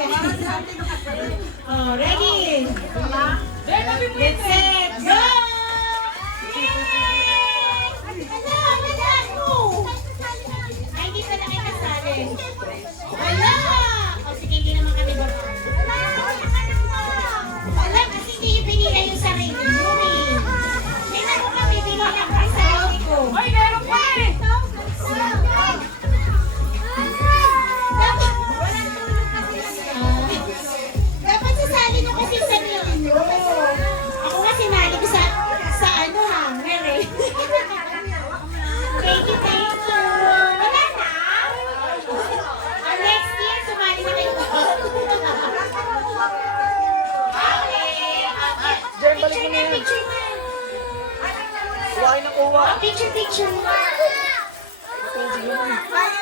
Oh, ready? Get set, go! Ay, hindi pala kayo kasali. Wala! O sige, hindi naman kami baka. Wala, kasi hindi ipinila yung sarili mo eh. May naku kami, pinila ko yung sarili ko. Ay, meron pa eh! Dapat, walang tulong kasi dapat sasali nyo kasi sa sarili nyo. Ako nga sinali ko sa ano hanger eh. Thank you, thank you. Wala na? Next year, sumali na kayo. Jen, balik mo na yan. Picture na. Kuhain ng kuha. Picture. Ito, sige mo.